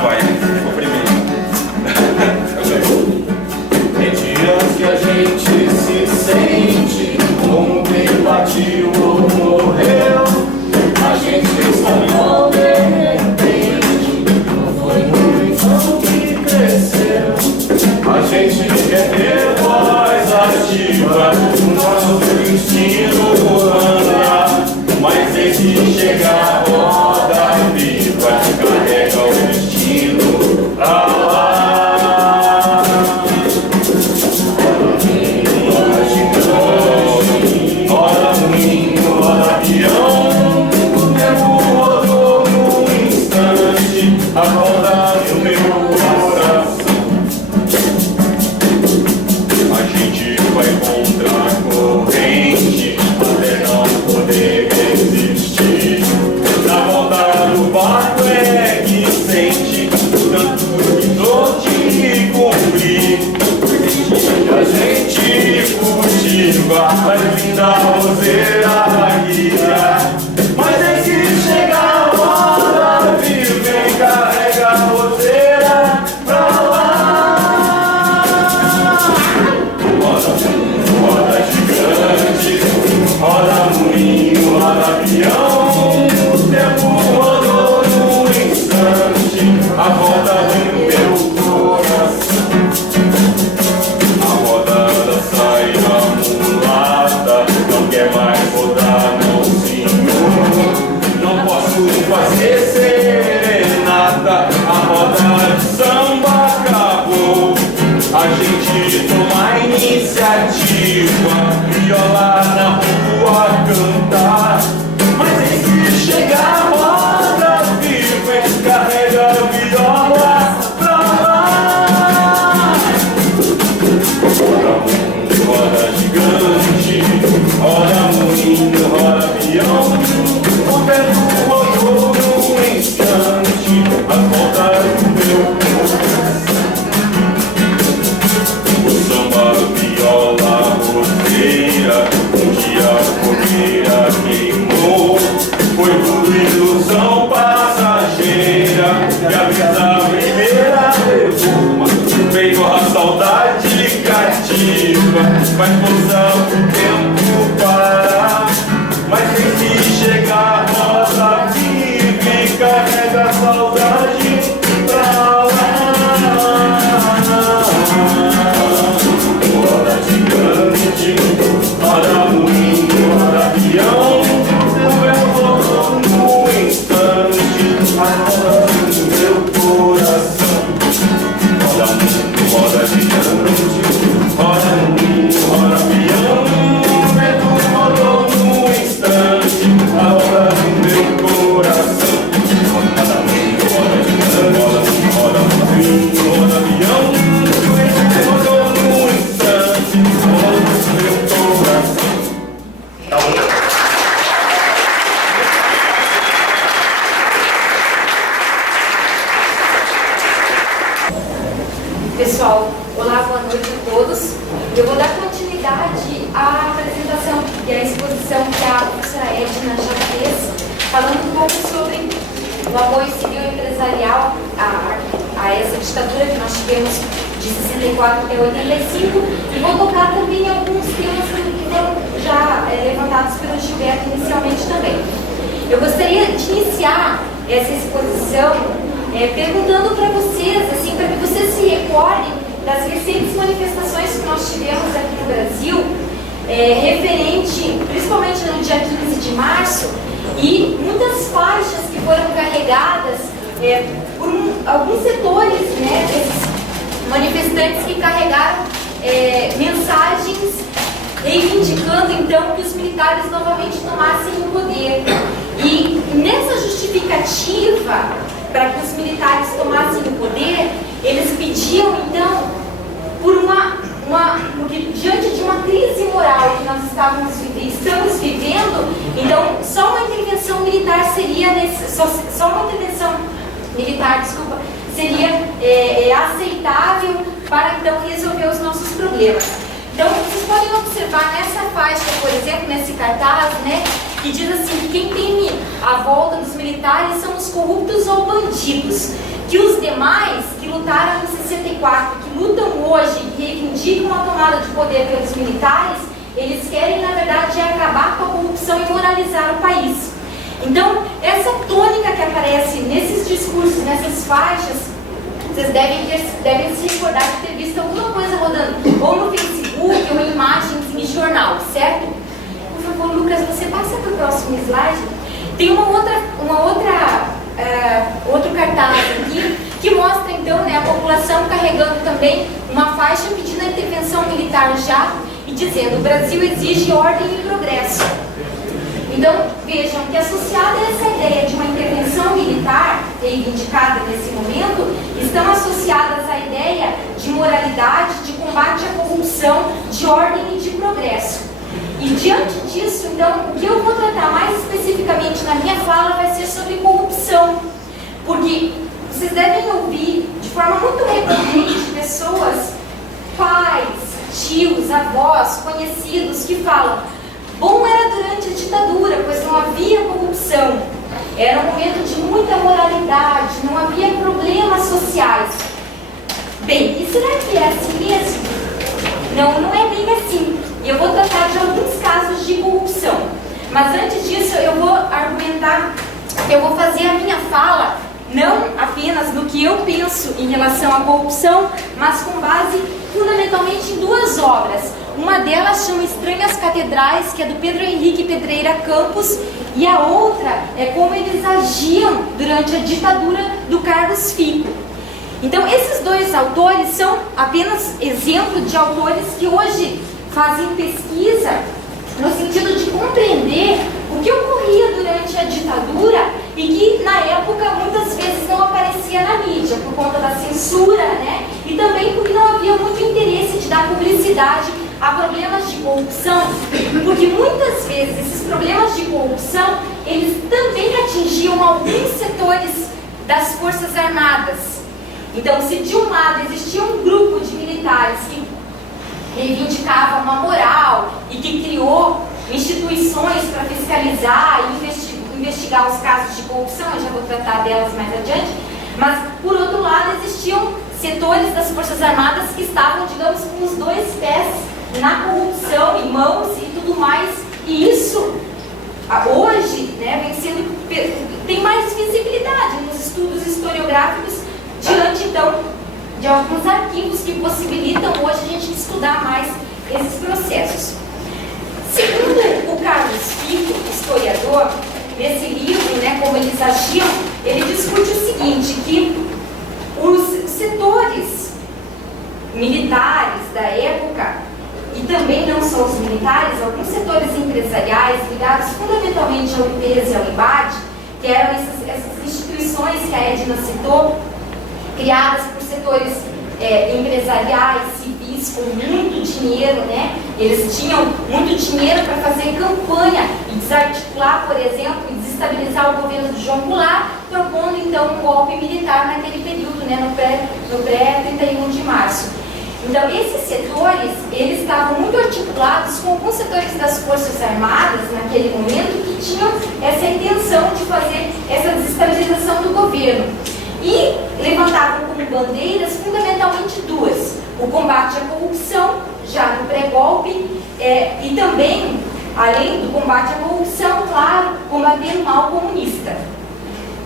vai, o primeiro. Tem dias que a gente se sente como quem partiu ou morreu. A gente sonhou de repente, não foi muito que cresceu. A gente quer ter voz ativa, o nosso destino anda. Mas desde chegar a roda viva, carrega o destino pra lá. Roda gigante, roda moinho, roda avião. O tempo rodou num instante, a roda do meu coração. A gente vai contra a corrente até não poder resistir. Na volta do barco é que sente o tanto que dor de cumprir. E a gente cultiva a linda roseira guia. Mas é que chega a hora, vem carrega a roseira pra lá. Roda gigante, roda moinho, roda avião. O tempo rodou num instante, a roda do meu coração. A rodada sai da mulata, não quer mais rodar, não senhor. Não posso fazer serenata, a roda de samba acabou. A gente toma a iniciativa, viola na rua cantar. Mas em que chega a roda viva, carrega a viola pra lá. Roda mundo, roda gigante, roda moinho, roda avião. O tempo rodou num instante, a volta do meu coração. O samba, viola, roseira, um dia a fogueira queimou. Foi tudo ilusão passageira, e a vida primeira levou. Veio a saudade cativa, faz força o tempo parar. Mas tem que chegar a roda viva e carrega a saudade pra lá. Roda gigante, roda moinho, roda avião. O meu rodou num instante, a roda do meu coração. Roda muito, roda gigante, roda moinho, roda avião. O vento rodou num instante, a roda do meu coração. Roda muito, roda gigante, roda moinho, roda avião. O vento rodou num instante, a roda do meu coração. Tá bom? Pessoal, olá, boa noite a todos. Eu vou dar continuidade à apresentação e à exposição que a professora Edna já fez, falando um pouco sobre o apoio civil e empresarial a essa ditadura que nós tivemos de 64 até 85, e vou tocar também em alguns temas que foram já levantados pelo Gilberto inicialmente também. Eu gostaria de iniciar essa exposição perguntando para vocês, assim, para que vocês se recordem das recentes manifestações que nós tivemos aqui no Brasil, referente, principalmente no dia 15 de março, e muitas faixas que foram carregadas por alguns setores, né, desses manifestantes que carregaram mensagens reivindicando então que os militares novamente tomassem o poder. E nessa justificativa para que os militares tomassem o poder, eles pediam então porque diante de uma crise moral que nós estamos vivendo, então só uma intervenção militar seria seria aceitável para então resolver os nossos problemas. Então vocês podem observar nessa faixa, por exemplo, nesse cartaz, né, que diz assim: quem teme a volta dos militares são os corruptos ou bandidos. que os demais que lutaram em 64, que lutam hoje e reivindicam a tomada de poder pelos militares, eles querem, na verdade, acabar com a corrupção e moralizar o país. Então, essa tônica que aparece nesses discursos, nessas faixas, vocês devem se recordar de ter visto alguma coisa rodando, ou no Facebook, ou em imagens em jornal, certo? Por favor, Lucas, você passa para o próximo slide. Tem outro cartaz aqui, que mostra, então, né, a população carregando também uma faixa pedindo a intervenção militar já, e dizendo: o Brasil exige ordem e progresso. Então, vejam que associada a essa ideia de uma intervenção militar, reivindicada nesse momento, estão associadas à ideia de moralidade, de combate à corrupção, de ordem e de progresso. E diante disso, então, o que eu vou tratar mais especificamente na minha fala vai ser sobre corrupção. Porque vocês devem ouvir de forma muito recorrente pessoas, pais, tios, avós, conhecidos que falam: bom era durante a ditadura, pois não havia corrupção. Era um momento de muita moralidade, não havia problemas sociais. Bem, e será que é assim mesmo? Não, não é bem assim. E eu vou tratar de alguns casos de corrupção. Mas antes disso, eu vou argumentar, eu vou fazer a minha fala não apenas no que eu penso em relação à corrupção, mas com base fundamentalmente em duas obras. Uma delas chama Estranhas Catedrais, que é do Pedro Henrique Pedreira Campos, e a outra é como eles agiam durante a ditadura do Carlos Fico. Então, esses dois autores são apenas exemplo de autores que hoje fazem pesquisa no sentido de compreender o que ocorria durante a ditadura e que, na época, muitas vezes não aparecia na mídia, por conta da censura, né? E também porque não havia muito interesse de dar publicidade a problemas de corrupção, porque muitas vezes esses problemas de corrupção, eles também atingiam alguns setores das Forças Armadas. Então, se de um lado existia um grupo de militares que reivindicava uma moral e que criou instituições para fiscalizar e investigar os casos de corrupção, eu já vou tratar delas mais adiante, mas, por outro lado, existiam setores das Forças Armadas que estavam, digamos, com os dois pés na corrupção, em mãos e tudo mais, e isso, hoje, né, tem mais visibilidade nos estudos historiográficos, diante, então, de alguns arquivos que possibilitam hoje a gente estudar mais esses processos. Segundo o Carlos Fico, historiador, nesse livro, né, Como Eles Agiam, ele discute o seguinte, que os setores militares da época, e também não só os militares, alguns setores empresariais ligados fundamentalmente ao IPES e ao IBAD, que eram essas instituições que a Edna citou, criadas por setores empresariais, civis, com muito dinheiro, né? Eles tinham muito dinheiro para fazer campanha e desarticular, por exemplo, e desestabilizar o governo de João Goulart, propondo então um golpe militar naquele período, né? no pré-31 de março. Então, esses setores, eles estavam muito articulados com alguns setores das Forças Armadas, naquele momento, que tinham essa intenção de fazer essa desestabilização do governo. E levantavam como bandeiras fundamentalmente duas: o combate à corrupção, já no pré-golpe, e também, além do combate à corrupção, claro, combater o mal comunista.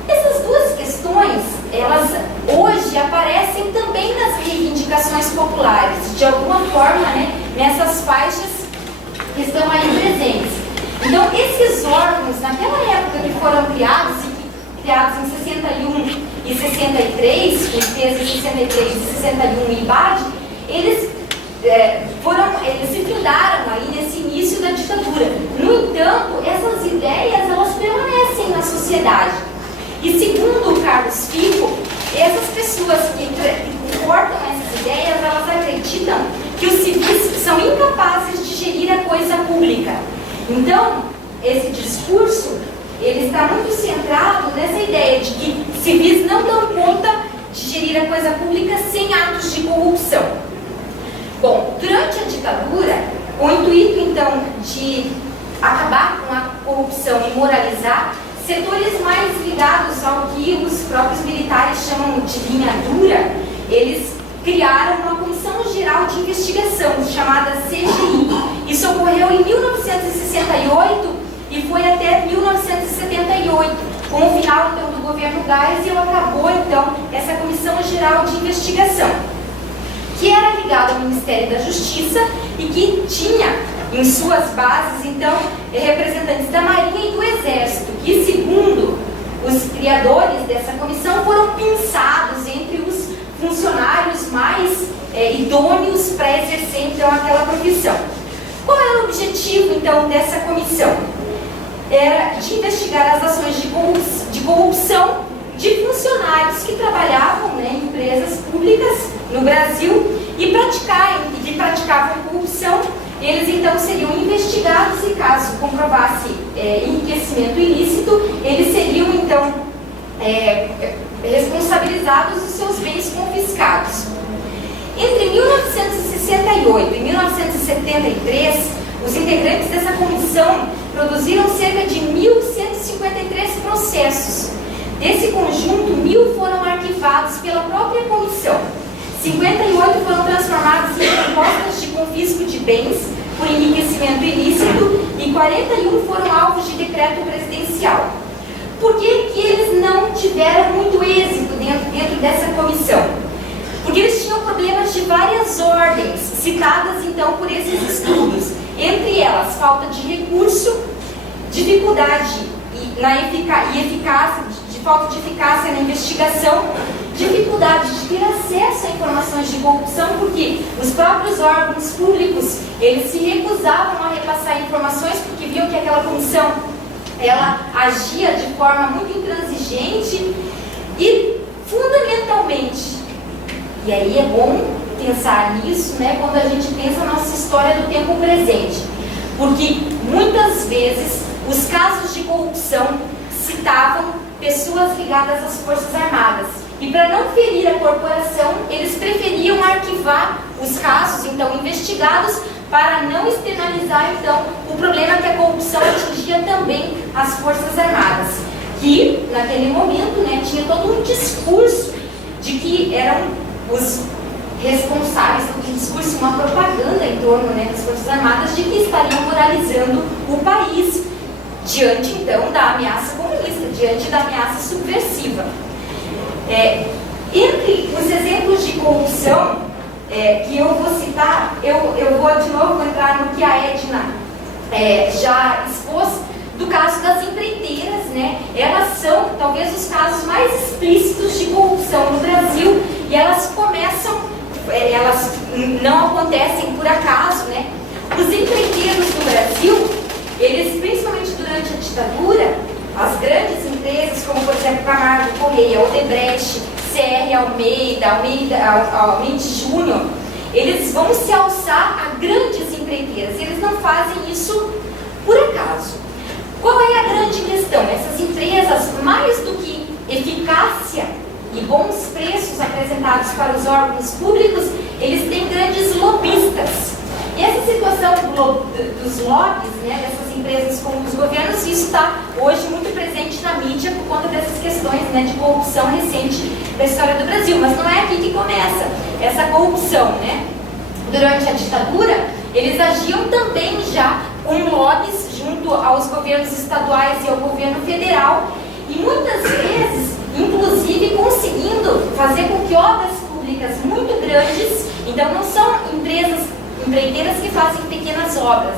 Essas duas questões, elas hoje aparecem também nas reivindicações populares, de alguma forma, né, nessas faixas que estão aí presentes. Então, esses órgãos, naquela época que foram criados em 61 e 63, o IPES em 63 e 61 e IBAD, eles se fundaram aí nesse início da ditadura. No entanto, essas ideias, elas permanecem na sociedade. E segundo o Carlos Fico, essas pessoas que portam essas ideias, elas acreditam que os civis são incapazes de gerir a coisa pública. Então, esse discurso, ele está muito centrado nessa ideia de que civis não dão conta de gerir a coisa pública sem atos de corrupção. Bom, durante a ditadura, o intuito, então, de acabar com a corrupção e moralizar, setores mais ligados ao que os próprios militares chamam de linha dura, eles criaram uma Comissão Geral de Investigação, chamada CGI. Isso ocorreu em 1968 e foi até 1978. Com o final então, do governo Geisel, acabou então essa Comissão Geral de Investigação, que era ligada ao Ministério da Justiça e que tinha em suas bases então representantes da Marinha e do Exército, que segundo os criadores dessa comissão foram pensados entre os funcionários mais idôneos para exercer então aquela profissão. Qual era o objetivo então dessa comissão? Era de investigar as ações de corrupção de funcionários que trabalhavam em empresas públicas no Brasil e praticavam corrupção. Eles então seriam investigados e, caso comprovasse enriquecimento ilícito, eles seriam então responsabilizados dos seus bens confiscados. Entre 1968 e 1973, os integrantes dessa comissão produziram cerca de 1.153 processos. Desse conjunto, 1.000 foram arquivados pela própria comissão. 58 foram transformados em propostas de confisco de bens por enriquecimento ilícito e 41 foram alvos de decreto presidencial. Por que eles não tiveram muito êxito dentro dessa comissão? Porque eles tinham problemas de várias ordens, citadas então por esses estudos. Entre elas, falta de recurso, dificuldade falta de eficácia na investigação, dificuldade de ter acesso a informações de corrupção, porque os próprios órgãos públicos, eles se recusavam a repassar informações, porque viam que aquela comissão, ela agia de forma muito intransigente e, fundamentalmente, e aí é bom pensar nisso, quando a gente pensa na nossa história do tempo presente, porque muitas vezes os casos de corrupção citavam pessoas ligadas às Forças Armadas. E para não ferir a corporação, eles preferiam arquivar os casos, então, investigados, para não externalizar, então, o problema que a corrupção atingia também as Forças Armadas. Que, naquele momento, tinha todo um discurso de que eram os responsáveis, um discurso, uma propaganda em torno das Forças Armadas, de que estariam moralizando o país, diante, então, da ameaça comunista, diante da ameaça subversiva. Entre os exemplos de corrupção que eu vou citar, eu vou de novo entrar no que a Edna já expôs, do caso das empreiteiras, Elas são, talvez, os casos mais explícitos de corrupção no Brasil, e elas começam, elas não acontecem por acaso, Os empreiteiros no Brasil, eles, principalmente durante a ditadura, as grandes empresas, como por exemplo Camargo Correia, Odebrecht, CR Almeida, Almeida Júnior, eles vão se alçar a grandes empreiteiras. Eles não fazem isso por acaso. Qual é a grande questão? Essas empresas, mais do que eficácia e bons preços apresentados para os órgãos públicos, eles têm grandes lobistas. E essa situação dos lobbies, dessas empresas com os governos, isso está hoje muito presente na mídia por conta dessas questões de corrupção recente da história do Brasil. Mas não é aqui que começa essa corrupção. Durante a ditadura, eles agiam também já com lobbies junto aos governos estaduais e ao governo federal, e muitas vezes, inclusive, conseguindo fazer com que obras públicas muito grandes, então não são empreiteiras que fazem pequenas obras,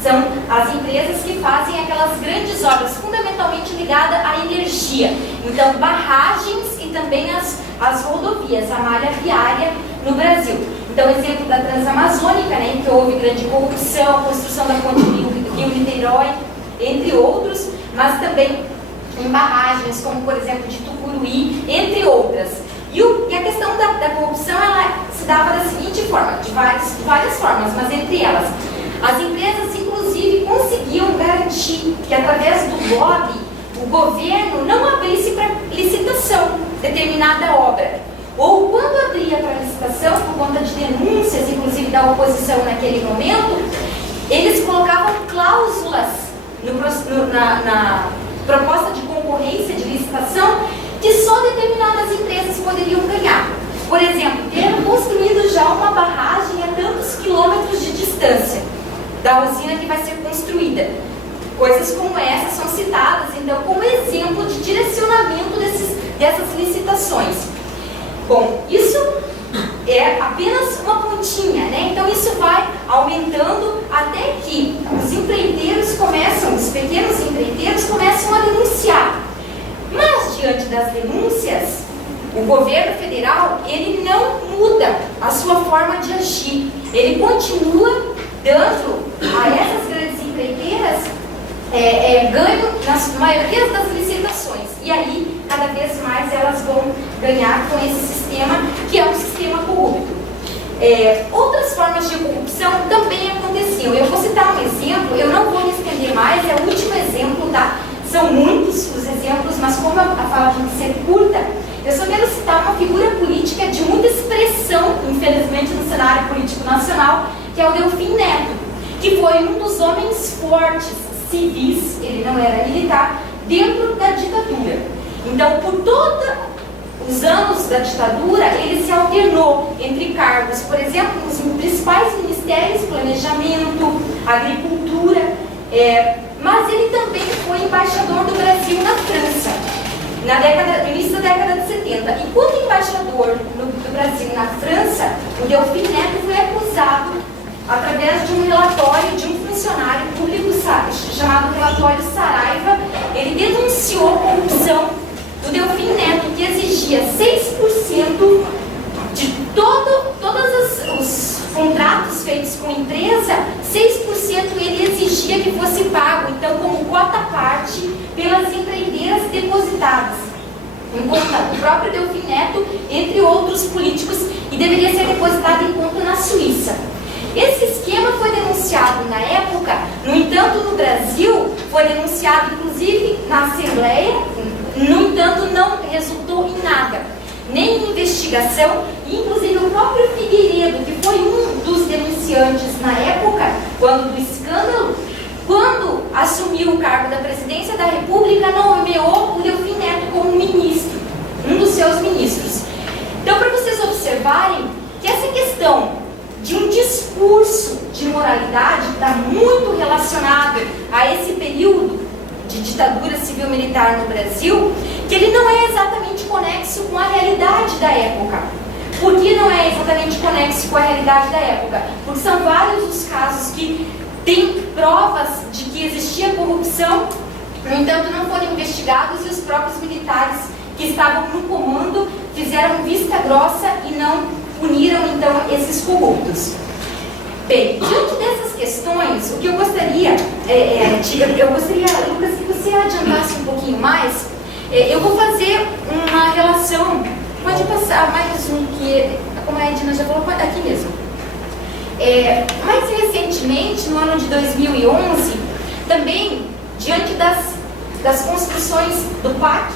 São as empresas que fazem aquelas grandes obras, fundamentalmente ligadas à energia. Então, barragens e também as rodovias, a malha viária no Brasil. Então, exemplo da Transamazônica, em que houve grande corrupção, a construção da ponte Rio-Niterói, entre outros, mas também em barragens, como por exemplo de Tucuruí, entre outras. E a questão da corrupção, ela se dava da seguinte forma, de várias formas, mas entre elas, as empresas inclusive conseguiam garantir que através do lobby o governo não abrisse para licitação determinada obra. Ou quando abria para licitação, por conta de denúncias, inclusive da oposição naquele momento, eles colocavam cláusulas no proposta de concorrência, de licitação, que só determinadas empresas poderiam ganhar. Por exemplo, ter construído já uma barragem a tantos quilômetros de distância da usina que vai ser construída. Coisas como essas são citadas, então, como exemplo de direcionamento dessas licitações. Bom, isso é apenas uma pontinha, né? Então isso vai aumentando até que os empreiteiros começam, os pequenos empreiteiros começam a denunciar. Mas diante das denúncias, o governo federal, ele não muda a sua forma de agir. Ele continua dando a essas grandes empreiteiras ganho na maioria das licitações. E aí, cada vez mais elas vão ganhar com esse sistema, que é um sistema corrupto. Outras formas de corrupção também aconteciam. Eu vou citar um exemplo, eu não vou me estender mais, é o último exemplo, tá? São muitos os exemplos, mas como a fala tem que ser curta, eu só quero citar uma figura política de muita expressão, infelizmente, no cenário político nacional, que é o Delfim Neto, que foi um dos homens fortes, civis, ele não era militar, dentro da ditadura. Então, por todos os anos da ditadura, ele se alternou entre cargos, por exemplo, nos principais ministérios, planejamento, agricultura, mas ele também foi embaixador do Brasil na França, no início da década de 70. E quando embaixador do Brasil na França, o Delfim Neto foi acusado, através de um relatório de um funcionário público chamado relatório Saraiva, ele denunciou a corrupção do Delfim Neto, que exigia 6% de todos os contratos feitos com a empresa, 6% ele exigia que fosse pago, então como quota parte pelas empreiteiras depositadas. Enquanto o próprio Delfim Neto, entre outros políticos, e deveria ser depositado em conta na Suíça. Esse esquema foi denunciado na época, no entanto, no Brasil, foi denunciado inclusive na Assembleia, no entanto, não resultou em nada, nem em investigação, e inclusive o próprio Figueiredo, que foi um dos denunciantes na época, quando do escândalo, quando assumiu o cargo da presidência da República, nomeou o Delfim Neto como ministro, um dos seus ministros. Então, para vocês observarem que essa questão de um discurso de moralidade está muito relacionado a esse período de ditadura civil-militar no Brasil, que ele não é exatamente conexo com a realidade da época. Por que não é exatamente conexo com a realidade da época? Porque são vários os casos que têm provas de que existia corrupção, no entanto não foram investigados, e os próprios militares que estavam no comando fizeram vista grossa e não puniram, então, esses corruptos. Bem, diante dessas questões, o que eu gostaria, Lucas, que você adiantasse um pouquinho mais, eu vou fazer uma relação, pode passar mais um, que, como a Edna já falou, aqui mesmo. Mais recentemente, no ano de 2011, também, diante das construções do PAC,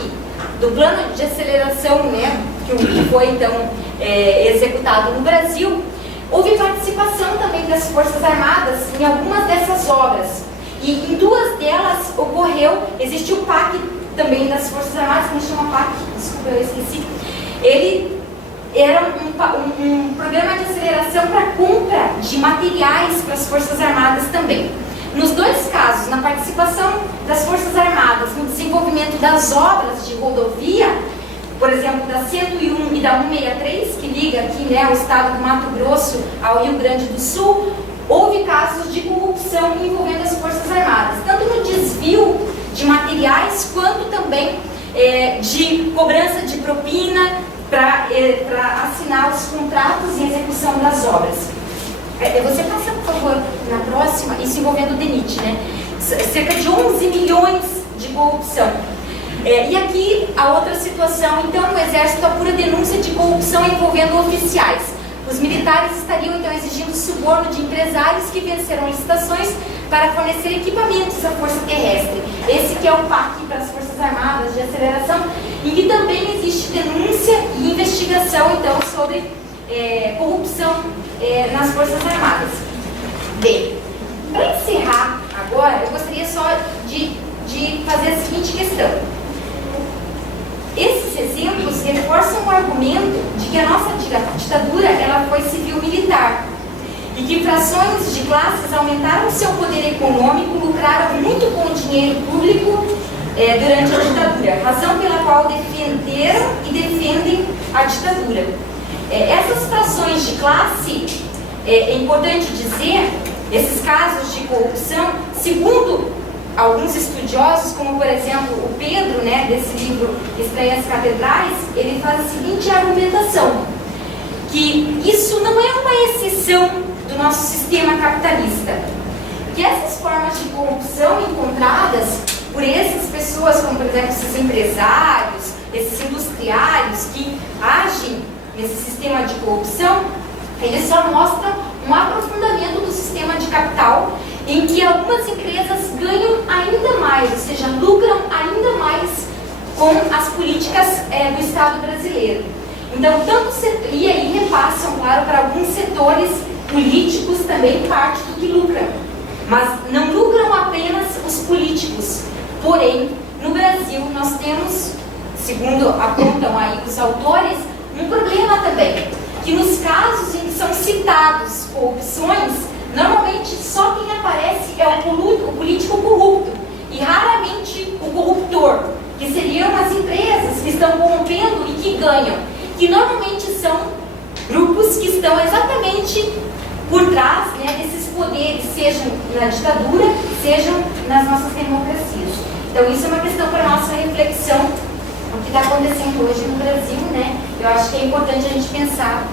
do Plano de Aceleração, né, que foi, então, executado no Brasil, houve participação também das Forças Armadas em algumas dessas obras. E em duas delas existiu o PAC também das Forças Armadas, que chama PAC, desculpa, eu esqueci. Ele era um programa de aceleração para compra de materiais para as Forças Armadas também. Nos dois casos, na participação das Forças Armadas no desenvolvimento das obras de rodovia, por exemplo, da 101 e da 163, que liga aqui, né, o estado do Mato Grosso ao Rio Grande do Sul, houve casos de corrupção envolvendo as Forças Armadas, tanto no desvio de materiais, quanto também de cobrança de propina para assinar os contratos e execução das obras. Você passa, por favor, na próxima, isso envolvendo o DENIT, né? Cerca de 11 milhões de corrupção. E aqui a outra situação, então, o Exército apura denúncia de corrupção envolvendo oficiais. Os militares estariam, então, exigindo suborno de empresários que venceram licitações para fornecer equipamentos à Força Terrestre. Esse que é o PAC para as Forças Armadas de aceleração, em que também existe denúncia e investigação, então, sobre corrupção nas Forças Armadas. Bem, para encerrar agora, eu gostaria só de de fazer a seguinte questão. Esses exemplos reforçam o argumento de que a nossa ditadura ela foi civil-militar e que frações de classes aumentaram seu poder econômico, lucraram muito com o dinheiro público durante a ditadura, razão pela qual defenderam e defendem a ditadura. Essas frações de classe, é importante dizer, esses casos de corrupção, segundo alguns estudiosos, como por exemplo o Pedro, desse livro Estranhas Catedrais, ele faz a seguinte argumentação, que isso não é uma exceção do nosso sistema capitalista, que essas formas de corrupção encontradas por essas pessoas, como por exemplo esses empresários, esses industriários que agem nesse sistema de corrupção, eles só mostram um aprofundamento do sistema de capital, em que algumas empresas ganham ainda mais, ou seja, lucram ainda mais com as políticas do Estado brasileiro. Então, e aí repassam, claro, para alguns setores políticos também parte do que lucram. Mas não lucram apenas os políticos. Porém, no Brasil nós temos, segundo apontam aí os autores, um problema também, que nos casos em que são citados corrupções, normalmente só quem aparece é o político corrupto e raramente o corruptor, que seriam as empresas que estão corrompendo e que ganham, que normalmente são grupos que estão exatamente por trás desses poderes, sejam na ditadura, sejam nas nossas democracias. Então isso é uma questão para a nossa reflexão, o que está acontecendo hoje no Brasil, Eu acho que é importante a gente pensar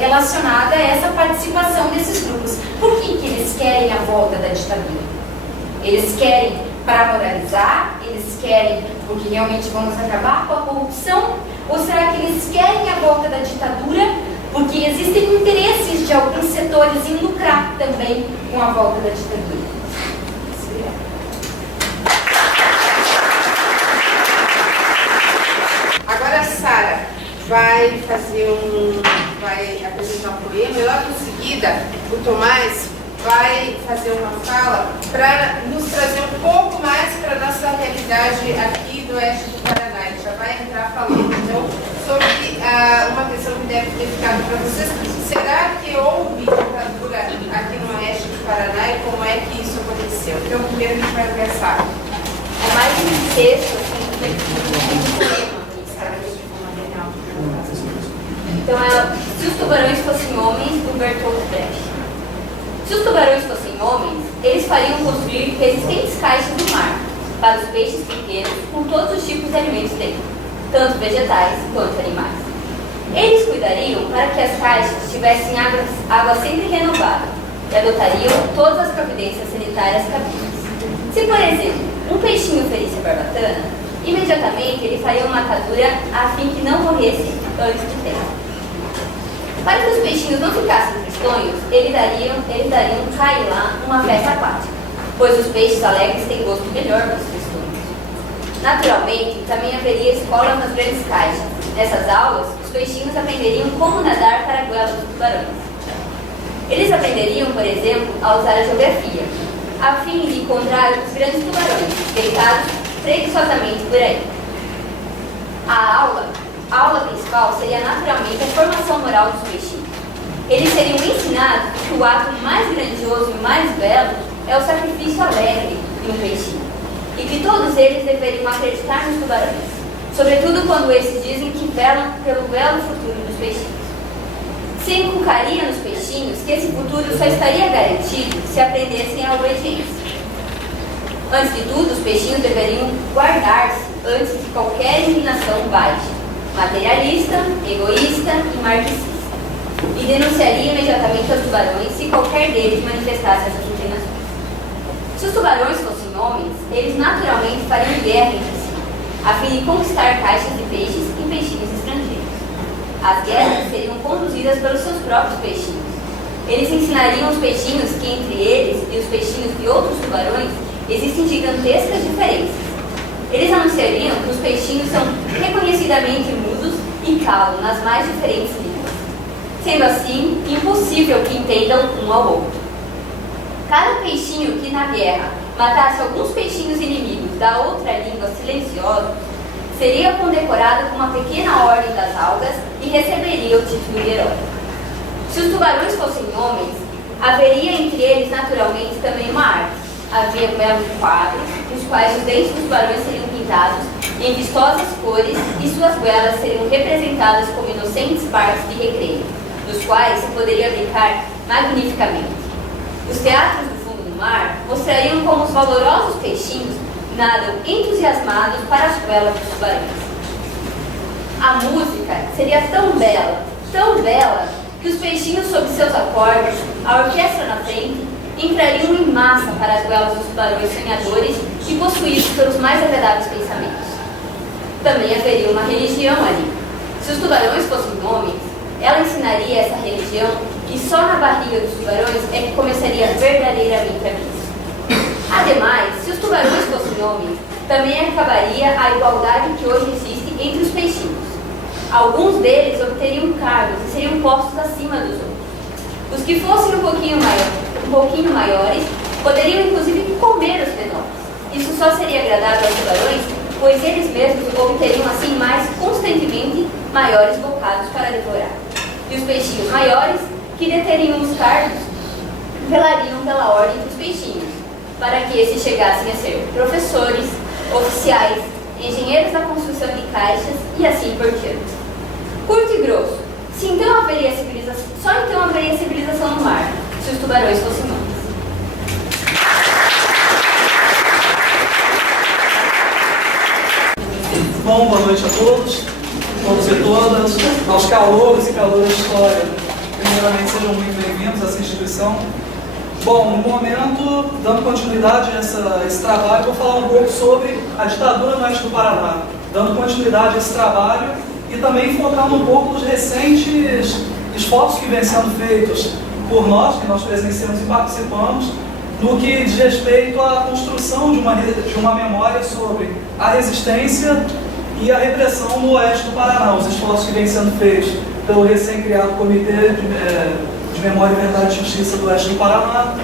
relacionada a essa participação desses grupos. Por que eles querem a volta da ditadura? Eles querem para moralizar? Eles querem porque realmente vamos acabar com a corrupção? Ou será que eles querem a volta da ditadura porque existem interesses de alguns setores em lucrar também com a volta da ditadura? Agora a Sara vai apresentar um poema e logo em seguida o Tomás vai fazer uma fala para nos trazer um pouco mais para a nossa realidade aqui do oeste do Paraná. Ele já vai entrar falando então sobre uma questão que deve ter ficado para vocês. Será que houve ditadura aqui no oeste do Paraná e como é que isso aconteceu? Então primeiro a gente vai conversar. É mais um texto, um poema. Então Se os Tubarões Fossem Homens, do Bertolt Brecht. Se os tubarões fossem homens, eles fariam construir resistentes caixas no mar para os peixes pequenos com todos os tipos de alimentos dentro, tanto vegetais quanto animais. Eles cuidariam para que as caixas tivessem água sempre renovada e adotariam todas as providências sanitárias cabíveis. Se, por exemplo, um peixinho ferisse a barbatana, imediatamente ele faria uma matadura a fim que não morresse antes do tempo. Para que os peixinhos não ficassem tristonhos, eles dariam cair lá uma festa aquática, pois os peixes alegres têm gosto melhor dos tristonhos. Naturalmente, também haveria escolas nas grandes caixas. Nessas aulas, os peixinhos aprenderiam como nadar para a goela dos tubarões. Eles aprenderiam, por exemplo, a usar a geografia, a fim de encontrar os grandes tubarões, deitados preguiçosamente por aí. A aula principal seria naturalmente a formação moral dos peixinhos. Eles seriam ensinados que o ato mais grandioso e mais belo é o sacrifício alegre de um peixinho, e que todos eles deveriam acreditar nos tubarões, sobretudo quando esses dizem que velam pelo belo futuro dos peixinhos. Se inculcaria nos peixinhos que esse futuro só estaria garantido se aprendessem a obediência. Antes de tudo, os peixinhos deveriam guardar-se antes de qualquer inclinação baixa, materialista, egoísta e marxista, e denunciaria imediatamente aos tubarões se qualquer deles manifestasse essas inclinações. Se os tubarões fossem homens, eles naturalmente fariam guerra entre si, a fim de conquistar caixas de peixes e peixinhos estrangeiros. As guerras seriam conduzidas pelos seus próprios peixinhos. Eles ensinariam os peixinhos que entre eles e os peixinhos de outros tubarões existem gigantescas diferenças. Eles anunciariam que os peixinhos são reconhecidamente mudos e calam nas mais diferentes línguas, sendo assim impossível que entendam um ao outro. Cada peixinho que na guerra matasse alguns peixinhos inimigos da outra língua silenciosos seria condecorado com uma pequena ordem das algas e receberia o título de herói. Se os tubarões fossem homens, haveria entre eles naturalmente também uma arte. Havia belos quadros, nos quais os dentes dos tubarões seriam pintados em vistosas cores e suas goelas seriam representadas como inocentes barcos de recreio, nos quais se poderia brincar magnificamente. Os teatros do fundo do mar mostrariam como os valorosos peixinhos nadam entusiasmados para as goelas dos tubarões. A música seria tão bela, que os peixinhos sob seus acordes, a orquestra na frente, entrariam em massa para as goelas dos tubarões sonhadores e possuídos pelos mais agradáveis pensamentos. Também haveria uma religião ali. Se os tubarões fossem homens, ela ensinaria essa religião que só na barriga dos tubarões é que começaria verdadeiramente a vida. Ademais, se os tubarões fossem homens, também acabaria a igualdade que hoje existe entre os peixinhos. Alguns deles obteriam cargos e seriam postos acima dos outros. Os que fossem um pouquinho maiores poderiam inclusive comer os menores. Isso só seria agradável aos tubarões, pois eles mesmos obteriam assim mais constantemente maiores bocados para devorar. E os peixinhos maiores, que deteriam os cargos, velariam pela ordem dos peixinhos, para que esses chegassem a ser professores, oficiais, engenheiros da construção de caixas e assim por diante. Curto e grosso, só então haveria civilização no mar, se os tubarões fossem homens. Bom, boa noite a todos e todas, aos calouros e calouras da história. Primeiramente, sejam muito bem-vindos a essa instituição. Bom, no momento, dando continuidade a esse trabalho, vou falar um pouco sobre a ditadura no oeste do Paraná, dando continuidade a esse trabalho e também focando um pouco nos recentes esforços que vêm sendo feitos por nós, que nós presenciamos e participamos, no que diz respeito à construção de uma memória sobre a resistência e a repressão no oeste do Paraná, os esforços que vêm sendo feitos pelo recém-criado Comitê de Memória, Verdade e Justiça do Oeste do Paraná,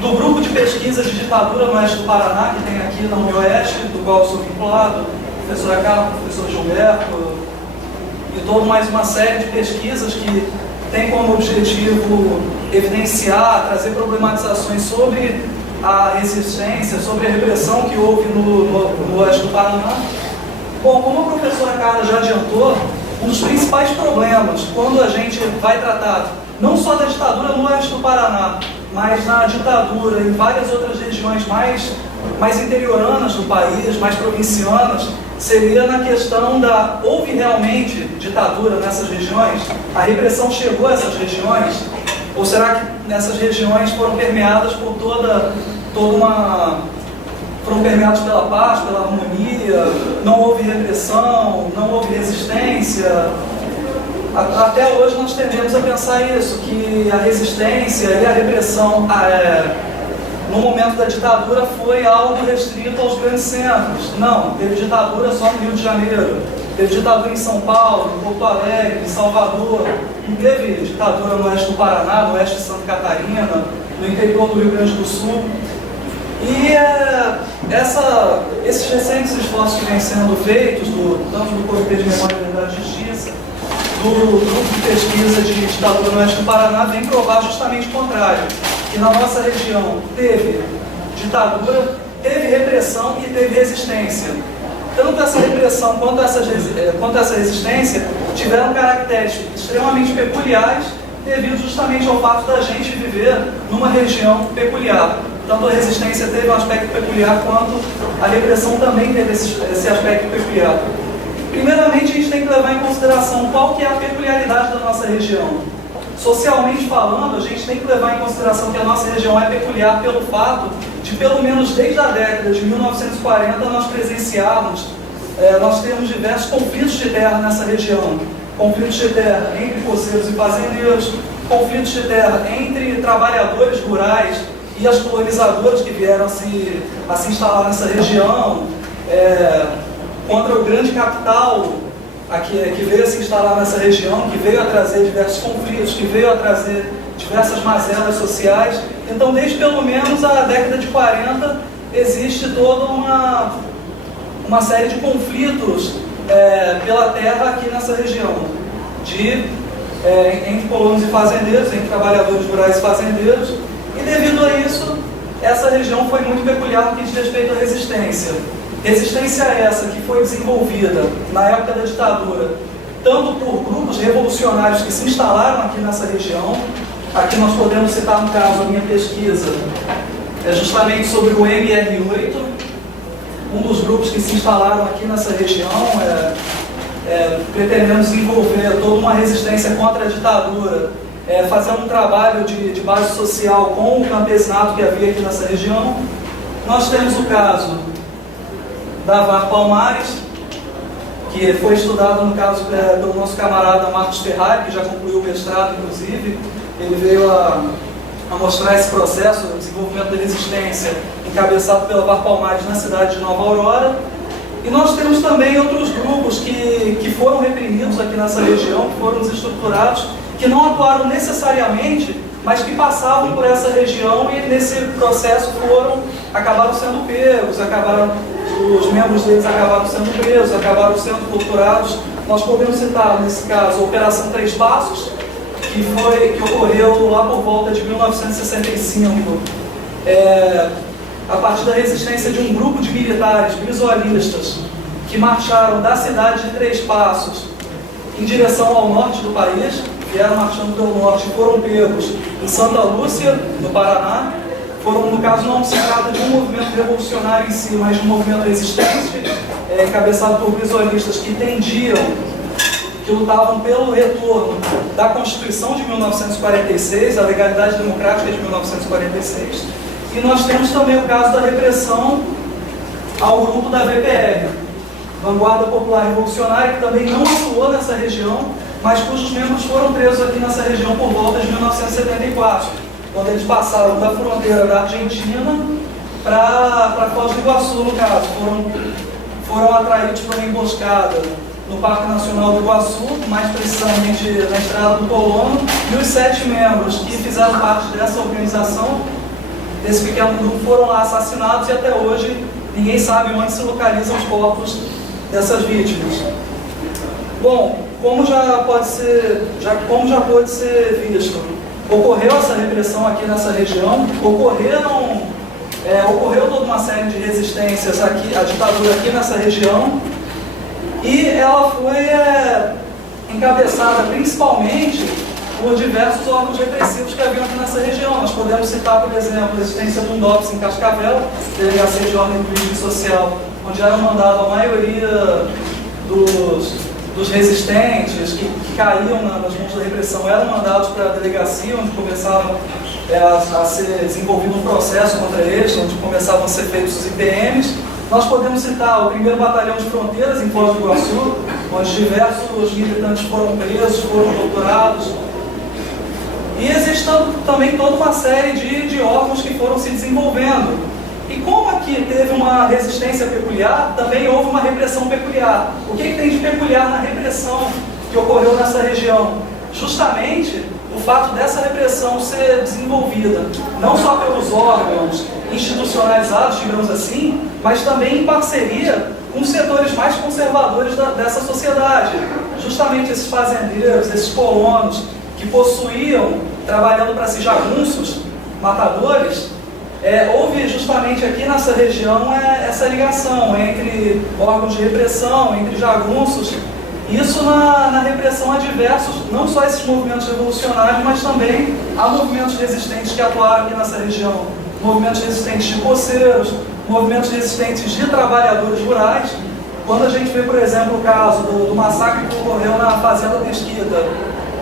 do grupo de pesquisa de ditadura no Oeste do Paraná, que tem aqui na UniOeste, do qual eu sou vinculado, professora Carla, professor Gilberto, e toda mais uma série de pesquisas que tem como objetivo evidenciar, trazer problematizações sobre a resistência, sobre a repressão que houve no Oeste do Paraná. Bom, como a professora Carla já adiantou, um dos principais problemas, quando a gente vai tratar não só da ditadura no Oeste do Paraná, mas na ditadura em várias outras regiões mais interioranas do país, mais provincianas, seria na questão da, houve realmente ditadura nessas regiões? A repressão chegou a essas regiões? Ou será que nessas regiões foram permeadas por foram permeados pela paz, pela harmonia, não houve repressão, não houve resistência? Até hoje nós tendemos a pensar isso, que a resistência e a repressão no momento da ditadura foi algo restrito aos grandes centros. Não, teve ditadura só no Rio de Janeiro, teve ditadura em São Paulo, em Porto Alegre, em Salvador, não teve ditadura no oeste do Paraná, no oeste de Santa Catarina, no interior do Rio Grande do Sul. E esses recentes esforços que vêm sendo feitos, tanto do Comitê de Memória, Verdade e Justiça, do grupo de pesquisa de ditadura no oeste do Paraná, vem provar justamente o contrário, que na nossa região teve ditadura, teve repressão e teve resistência. Tanto essa repressão quanto essa resistência tiveram caracteres extremamente peculiares, devido justamente ao fato da gente viver numa região peculiar. Tanto a resistência teve um aspecto peculiar, quanto a repressão também teve esse aspecto peculiar. Primeiramente, a gente tem que levar em consideração qual que é a peculiaridade da nossa região. Socialmente falando, a gente tem que levar em consideração que a nossa região é peculiar pelo fato de, pelo menos desde a década de 1940, nós presenciarmos, nós temos diversos conflitos de terra nessa região. Conflitos de terra entre poceiros e fazendeiros, conflitos de terra entre trabalhadores rurais e as colonizadoras que vieram a se instalar nessa região, contra o grande capital que veio a se instalar nessa região, que veio a trazer diversos conflitos, que veio a trazer diversas mazelas sociais. Então, desde pelo menos a década de 40, existe toda uma série de conflitos pela terra aqui nessa região, entre colonos e fazendeiros, entre trabalhadores rurais e fazendeiros, e devido a isso, essa região foi muito peculiar no que diz respeito à resistência. Resistência essa que foi desenvolvida na época da ditadura, tanto por grupos revolucionários que se instalaram aqui nessa região. Aqui nós podemos citar, no caso, a minha pesquisa, justamente sobre o MR8, um dos grupos que se instalaram aqui nessa região, pretendendo desenvolver toda uma resistência contra a ditadura, fazendo um trabalho de base social com o campesinato que havia aqui nessa região. Nós temos o caso da VAR Palmares, que foi estudado, no caso, pelo nosso camarada Marcos Ferrari, que já concluiu o mestrado, inclusive. Ele veio a mostrar esse processo de desenvolvimento da resistência encabeçado pela VAR Palmares na cidade de Nova Aurora. E nós temos também outros grupos que foram reprimidos aqui nessa região, que foram desestruturados, que não atuaram necessariamente, mas que passavam por essa região e nesse processo acabaram sendo pegos, os membros deles acabaram sendo presos, acabaram sendo torturados. Nós podemos citar, nesse caso, a Operação Três Passos, que ocorreu lá por volta de 1965, a partir da resistência de um grupo de militares brizolistas que marcharam da cidade de Três Passos em direção ao norte do país, vieram marchando pelo norte e foram pegos em Santa Lúcia, no Paraná. No caso, não se trata de um movimento revolucionário em si, mas de um movimento resistente, encabeçado por brizolistas que lutavam pelo retorno da Constituição de 1946, a legalidade democrática de 1946. E nós temos também o caso da repressão ao grupo da VPR, Vanguarda Popular Revolucionária, que também não atuou nessa região, mas cujos membros foram presos aqui nessa região por volta de 1974, quando eles passaram da fronteira da Argentina para Foz do Iguaçu, no caso. Foram atraídos por uma emboscada no Parque Nacional do Iguaçu, mais precisamente na Estrada do Colono, e os 7 membros que fizeram parte dessa organização, desse pequeno grupo, foram lá assassinados, e até hoje ninguém sabe onde se localizam os corpos dessas vítimas. Bom, como já pôde ser visto, ocorreu essa repressão aqui nessa região, ocorreu toda uma série de resistências aqui, a ditadura aqui nessa região, e ela foi encabeçada principalmente por diversos órgãos repressivos que haviam aqui nessa região. Nós podemos citar, por exemplo, a existência do DOPS em Cascavel, Delegacia de Ordem Pública e Social, onde era mandado a maioria dos resistentes que caíam nas mãos da repressão, eram mandados para a delegacia, onde começava a ser desenvolvido um processo contra eles, onde começavam a ser feitos os IPMs. Nós podemos citar o 1º Batalhão de Fronteiras em Foz do Iguaçu, onde diversos militantes foram presos, foram torturados. E existe também toda uma série de órgãos que foram se desenvolvendo. E como aqui teve uma resistência peculiar, também houve uma repressão peculiar. O que tem de peculiar na repressão que ocorreu nessa região? Justamente o fato dessa repressão ser desenvolvida não só pelos órgãos institucionalizados, digamos assim, mas também em parceria com os setores mais conservadores dessa sociedade. Justamente esses fazendeiros, esses colonos que possuíam, trabalhando para si, jagunços, matadores. Houve justamente aqui nessa região essa ligação entre órgãos de repressão, entre jagunços. Isso na repressão a diversos, não só esses movimentos revolucionários, mas também há movimentos resistentes que atuaram aqui nessa região. Movimentos resistentes de poceiros, movimentos resistentes de trabalhadores rurais. Quando a gente vê, por exemplo, o caso do massacre que ocorreu na Fazenda Mesquita,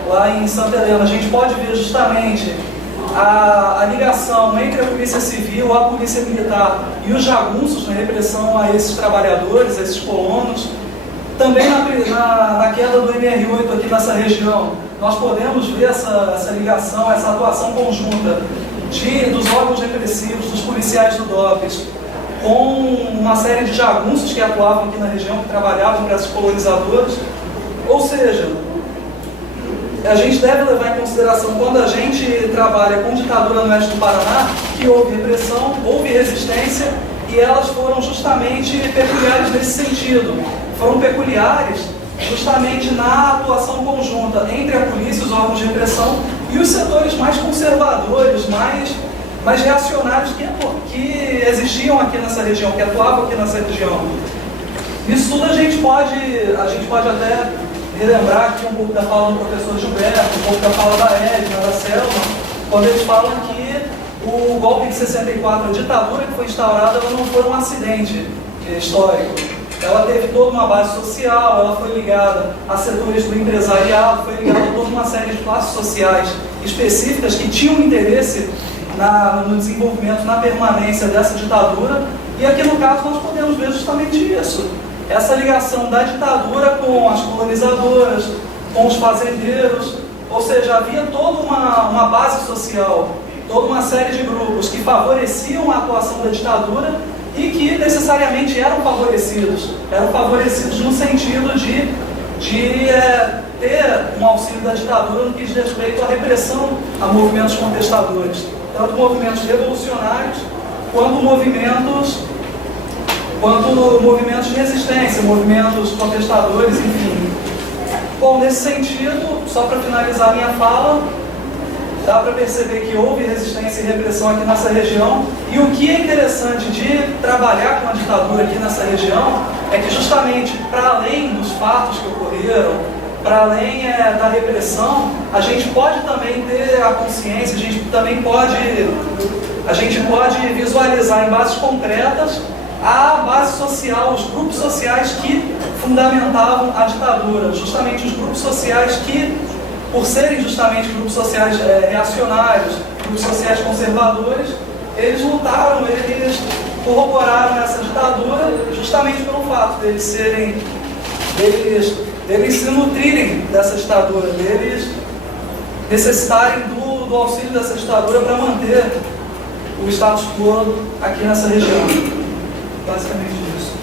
lá em Santa Helena, a gente pode ver justamente a ligação entre a polícia civil, a polícia militar e os jagunços na repressão a esses trabalhadores, a esses colonos. Também na queda do MR8 aqui nessa região, nós podemos ver essa ligação, essa atuação conjunta dos órgãos repressivos, dos policiais do DOPS, com uma série de jagunços que atuavam aqui na região, que trabalhavam para esses colonizadores. Ou seja, a gente deve levar em consideração, quando a gente trabalha com ditadura no oeste do Paraná, que houve repressão, houve resistência e elas foram justamente peculiares nesse sentido. Foram peculiares justamente na atuação conjunta entre a polícia, os órgãos de repressão e os setores mais conservadores, mais reacionários que existiam aqui nessa região, que atuavam aqui nessa região. Isso tudo a gente pode até relembrar aqui um pouco da fala do professor Gilberto, um pouco da fala da Edna, da Selma, quando eles falam que o golpe de 64, a ditadura que foi instaurada, ela não foi um acidente histórico. Ela teve toda uma base social, ela foi ligada a setores do empresariado, foi ligada a toda uma série de classes sociais específicas que tinham interesse no desenvolvimento, na permanência dessa ditadura. E aqui no caso nós podemos ver justamente isso. Essa ligação da ditadura com as colonizadoras, com os fazendeiros, ou seja, havia toda uma base social, toda uma série de grupos que favoreciam a atuação da ditadura e que necessariamente eram favorecidos no sentido de ter um auxílio da ditadura no que diz respeito à repressão a movimentos contestadores, tanto movimentos revolucionários quanto movimentos de resistência, movimentos contestadores, enfim. Bom, nesse sentido, só para finalizar a minha fala, dá para perceber que houve resistência e repressão aqui nessa região, e o que é interessante de trabalhar com a ditadura aqui nessa região é que justamente para além dos fatos que ocorreram, para além da repressão, a gente pode também ter a consciência, a gente pode visualizar em bases concretas a base social, os grupos sociais que fundamentavam a ditadura, justamente os grupos sociais que, por serem justamente grupos sociais reacionários, grupos sociais conservadores, eles lutaram, eles corroboraram essa ditadura justamente pelo fato deles se nutrirem dessa ditadura, deles necessitarem do auxílio dessa ditadura para manter o status quo aqui nessa região. Basicamente isso.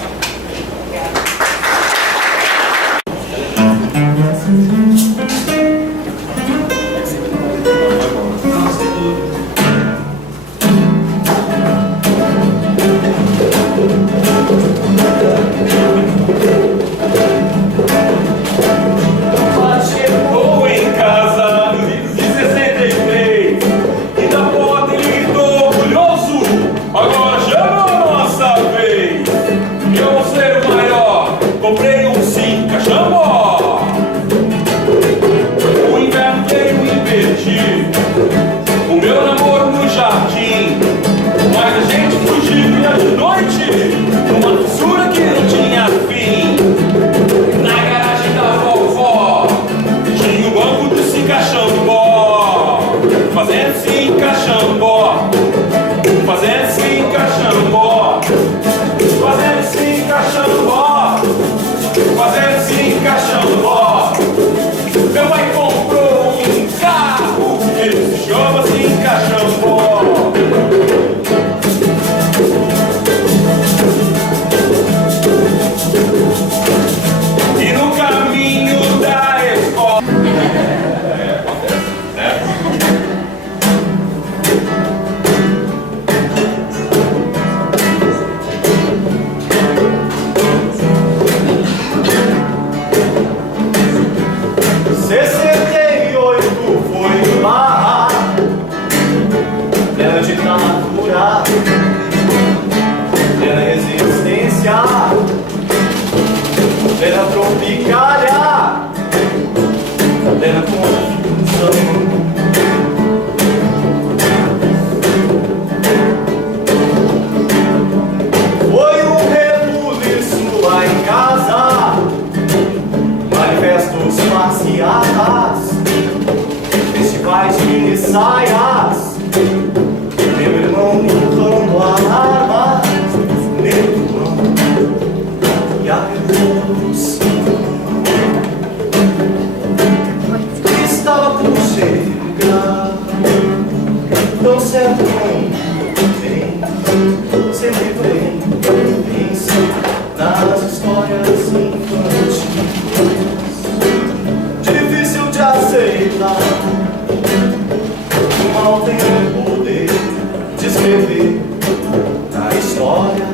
Chegou em casa de 63 e da porta ele gritou orgulhoso: agora chama a nossa vez. Eu vou ser o maior, comprei um 5 cachambó. O inverno veio invertir o meu namoro no jardim, mas a gente fugiu e de noite numa fissura que não tinha fim. Na garagem da vovó tinha um banco de 5 cachambó, fazendo 5 cachambó, fazendo 5 cachambó, fazendo 5 cachambó, fazendo 5 cachambó. Meu pai comprou um carro, ele se chama 5 cachambó. E no caminho da escola acontece, né? Foi lá, plena ditadura, plena resistência, plena tropicália, plena confusão. Foi um rebuliço lá em casa, manifestos passeatas, festivais de saias, meu irmão lutando alarmas, meu irmão e a revolução estava por chegar, tão certo como vem, sempre vem, pensa nas histórias infantis, difícil de aceitar. O mal tem o poder de escrever a história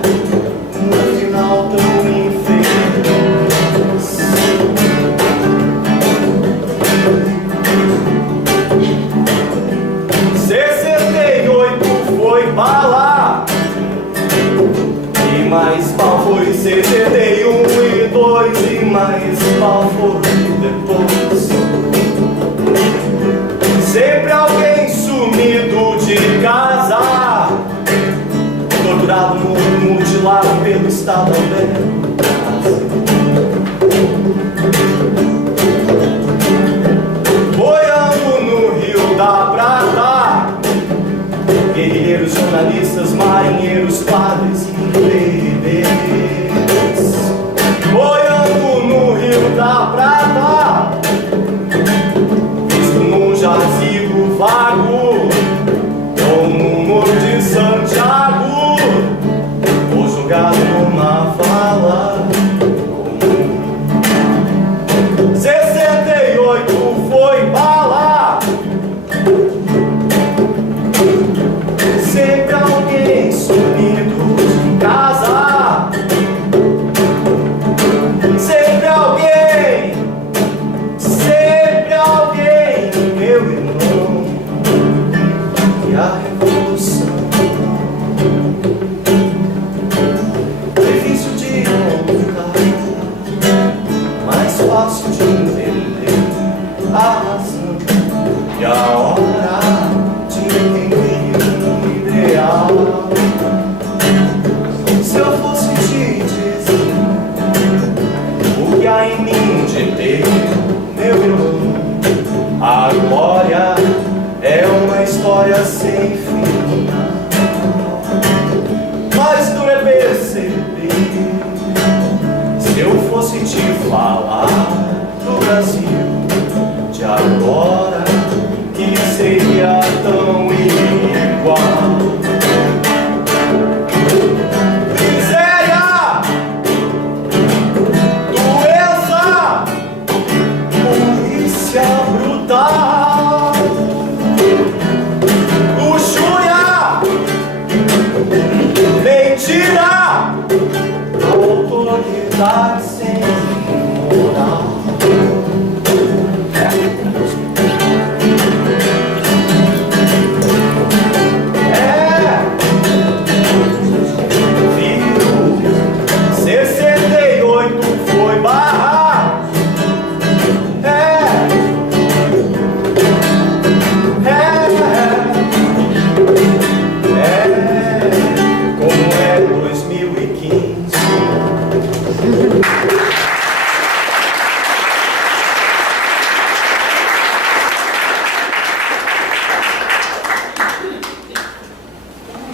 estado aberto. Boiando no Rio da Prata, guerrilheiros, jornalistas, marinheiros, padres e bebês. Boiando no Rio da Prata, visto num jazigo vago, ou no Morro de Santiago, ou jogado numa vala comum. 68 foi bala, sempre alguém sumindo de casa, sempre alguém, meu irmão. E a revolução, difícil de contar, mais fácil de entender a razão e a hora de entender o ideal. Se eu fosse te dizer o que há em mim de ter, meu irmão, a glória é uma história sem fim. Mas duro é perceber, se eu fosse te falar do Brasil de agora, que seria tão igual. Miséria, doença, polícia brutal, luxúria, mentira, autoridade sem moral. Viu, 68 foi barra. Como é 2015.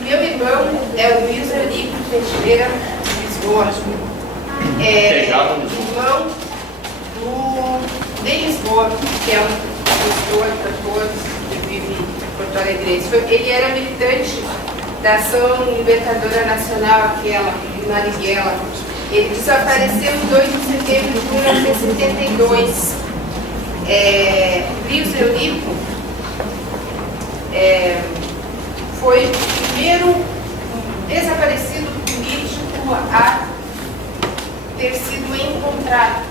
Meu irmão é o Luiz Eurico Teixeira de Lisboa. Irmão de Lisboa, que é um pastor, cantor, que vive em Porto Alegre. Ele era militante da Ação Libertadora Nacional, aquela, de Marighella. Ele desapareceu em 2 de setembro de 1972. Luiz Eurico foi o primeiro desaparecido político a ter sido encontrado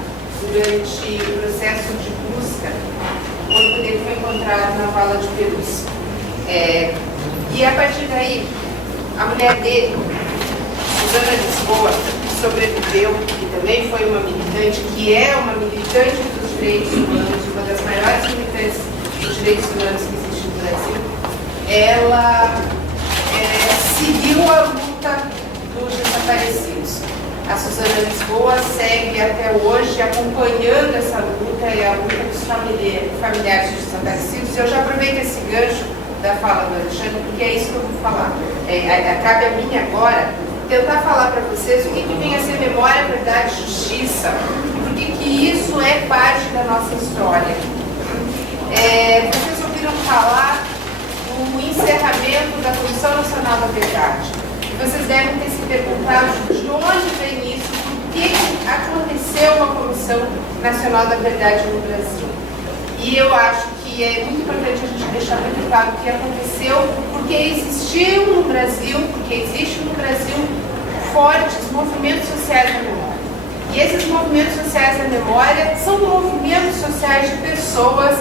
durante o processo de busca, quando ele foi encontrado na Vala de Perus. E a partir daí, a mulher dele, Susana Lisboa, que sobreviveu, que também foi uma militante, que é uma militante dos direitos humanos, uma das maiores militantes dos direitos humanos que existe no Brasil, ela seguiu a luta dos desaparecidos. A Susana Lisboa segue até hoje acompanhando essa luta e a luta dos familiares dos desaparecidos. Eu já aproveito esse gancho da fala do Alexandre, porque é isso que eu vou falar. Cabe a mim agora tentar falar para vocês o que vem a ser memória, verdade e justiça, porque que isso é parte da nossa história. Vocês ouviram falar do encerramento da Comissão Nacional da Verdade. Vocês devem ter se perguntado de onde vem isso, por que aconteceu uma Comissão Nacional da Verdade no Brasil. E eu acho que é muito importante a gente deixar muito claro o que aconteceu, porque existe no Brasil fortes movimentos sociais da memória. E esses movimentos sociais da memória são movimentos sociais de pessoas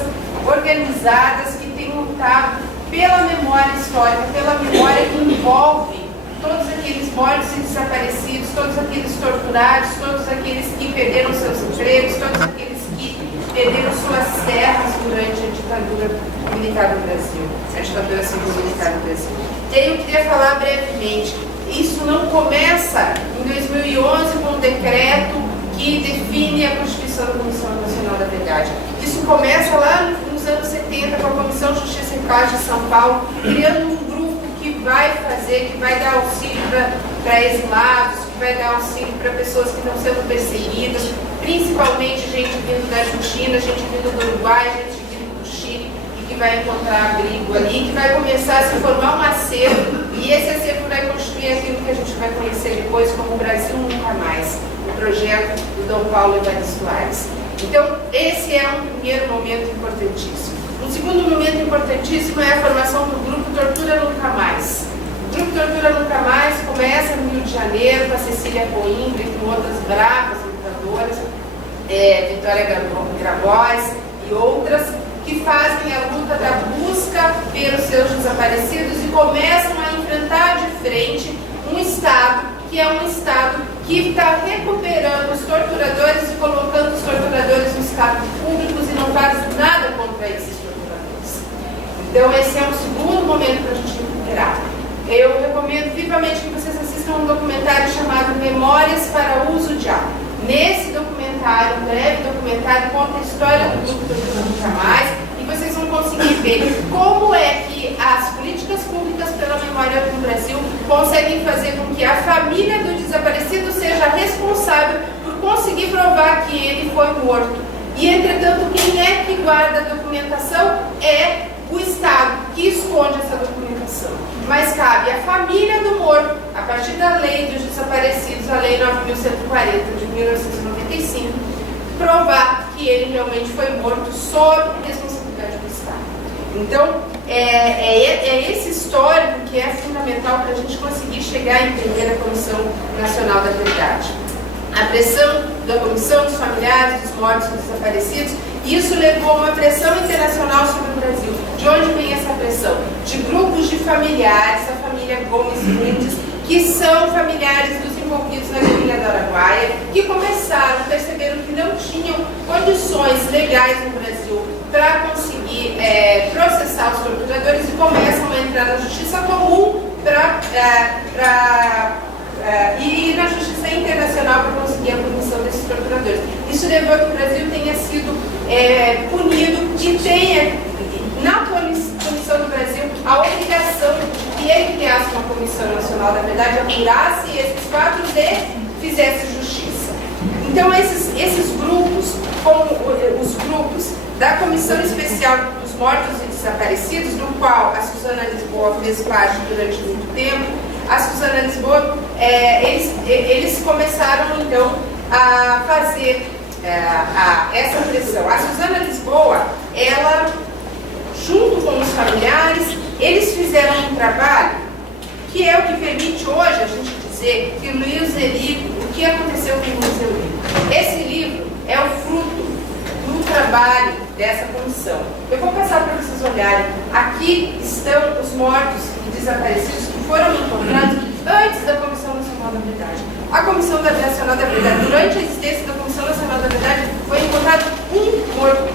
organizadas que têm lutado pela memória histórica, pela memória que envolve todos aqueles mortos e desaparecidos, todos aqueles torturados, todos aqueles que perderam seus empregos, todos aqueles que perderam suas terras durante a ditadura militar no Brasil, a ditadura civil militar no Brasil. E aí eu queria falar brevemente, isso não começa em 2011 com um decreto que define a constituição da Comissão Nacional da Verdade. Isso começa lá nos anos 70 com a Comissão Justiça e Paz de São Paulo, criando um grupo que vai dar auxílio para exilados, que vai dar auxílio para pessoas que estão sendo perseguidas, principalmente gente vindo da Argentina, gente vindo do Uruguai, gente vindo do Chile, e que vai encontrar abrigo ali, que vai começar a se formar um acervo, e esse acervo vai constituir aquilo que a gente vai conhecer depois como Brasil Nunca Mais, o projeto do Dom Paulo Evaristo Aires. Então, esse é um primeiro momento importantíssimo. Um segundo momento importantíssimo é a formação do grupo Tortura Nunca Mais. O grupo Tortura Nunca Mais começa no Rio de Janeiro, com a Cecília Coimbra e com outras bravas lutadoras, Vitória Grabois e outras, que fazem a luta da busca pelos seus desaparecidos e começam a enfrentar de frente um Estado que é um Estado que está recuperando os torturadores e colocando os torturadores no Estado públicos e não faz nada contra esses torturadores. Então esse é um segundo momento para a gente recuperar. Eu recomendo vivamente que vocês assistam um documentário chamado Memórias para Uso de Arma. Nesse documentário, um breve documentário, conta a história do grupo Tortura Nunca Mais, e vocês vão conseguir ver como é que as políticas públicas pela memória no Brasil conseguem fazer com que a família do desaparecido seja responsável por conseguir provar que ele foi morto. E, entretanto, quem é que guarda a documentação é o Estado, que esconde essa documentação. Mas cabe à família do morto, a partir da lei dos desaparecidos, a lei 9.140 de 1995, provar que ele realmente foi morto sob responsabilidade do Estado. Então, é esse histórico que é fundamental para a gente conseguir chegar a entender a Comissão Nacional da Verdade. A pressão da Comissão dos familiares dos mortos e desaparecidos, isso levou a uma pressão internacional sobre o Brasil. De onde vem essa pressão? De grupos de familiares, a família Gomes Mendes, que são familiares dos envolvidos na guerrilha do Araguaia, que perceberam que não tinham condições legais no Brasil para conseguir processar os torturadores e começam a entrar na justiça comum e na justiça internacional para conseguir a punição desses torturadores. Isso levou a que o Brasil tenha sido punido e tenha, na punição do Brasil, a obrigação de que ele criasse uma Comissão Nacional da Verdade, apurasse esses fatos e fizesse justiça. Então, esses grupos, como os grupos da Comissão Especial dos Mortos e Desaparecidos, do qual a Suzana Lisboa fez parte durante muito tempo, a Suzana Lisboa, eles começaram, então, a fazer essa pressão. A Suzana Lisboa, ela, junto com os familiares, eles fizeram um trabalho que é o que permite hoje a gente dizer que Luiz Eligo, o que aconteceu com Luiz Eligo. Esse livro é o fruto do trabalho dessa comissão. Eu vou passar para vocês olharem. Aqui estão os mortos e desaparecidos que foram encontrados antes da Comissão Nacional da Verdade. A Comissão Nacional da Verdade, durante a existência da Comissão Nacional da Verdade, foi encontrado um morto.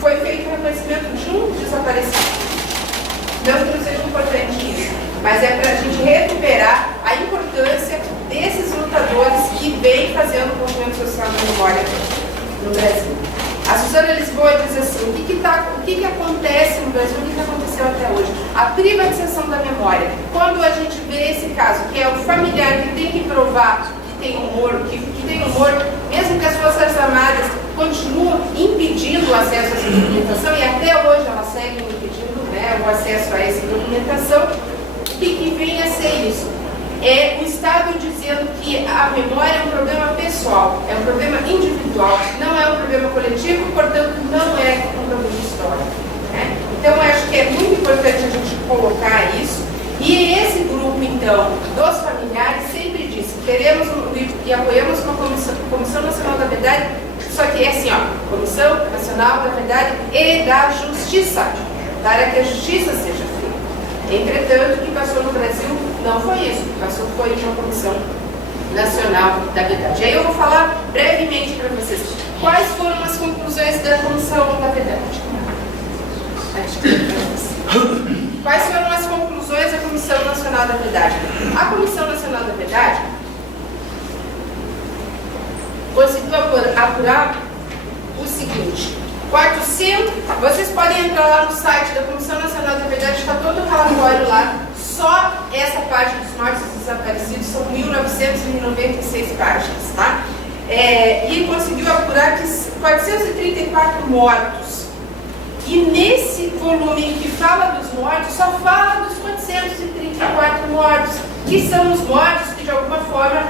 Foi feito o reconhecimento de um desaparecido. Não que não seja importante isso, mas é para a gente recuperar a importância desses lutadores que vêm fazendo o movimento social da memória no Brasil. A Suzana Lisboa diz assim, o que acontece no Brasil, o que aconteceu até hoje? A privatização da memória. Quando a gente vê esse caso, que é o familiar que tem que provar que tem um morto, mesmo que as Forças Armadas continuam impedindo o acesso a essa documentação, e até hoje elas seguem impedindo o acesso a essa documentação, o que vem a ser isso? É o Estado dizendo que a memória é um problema pessoal, é um problema individual, não é um problema coletivo, portanto não é um problema histórico. Né? Então eu acho que é muito importante a gente colocar isso. E esse grupo, então, dos familiares sempre disse, queremos e apoiamos uma Comissão Nacional da Verdade, só que é assim, Comissão Nacional da Verdade e da Justiça, para que a justiça seja feita. Entretanto, o que passou no Brasil não foi isso, o que passou foi uma Comissão Nacional da Verdade. E aí eu vou falar brevemente para vocês quais foram as conclusões da Comissão da Verdade. Quais foram as conclusões fez a Comissão Nacional da Verdade? A Comissão Nacional da Verdade conseguiu apurar o seguinte: 400, vocês podem entrar lá no site da Comissão Nacional da Verdade, está todo o relatório lá, só essa parte dos mortos e desaparecidos são 1.996 páginas, tá? E conseguiu apurar que 434 mortos. E nesse volume que fala dos mortos, só fala dos 434 mortos, que são os mortos que de alguma forma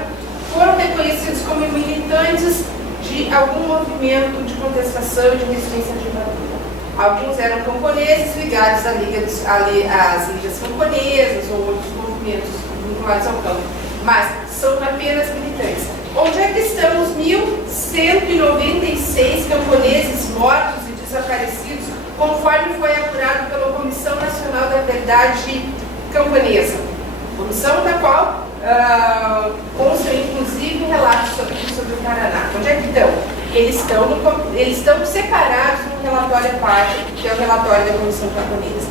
foram reconhecidos como militantes de algum movimento de contestação e de resistência à ditadura. Alguns eram camponeses ligados às ligas camponesas ou outros movimentos vinculados ao campo, mas são apenas militantes. Onde é que estão os 1.196 camponeses mortos e desaparecidos, conforme foi apurado pela Comissão Nacional da Verdade Camponesa? Comissão da qual constam inclusive relatos sobre o Paraná. Onde é que estão? Eles estão separados no relatório à parte, que é o relatório da Comissão Camponesa.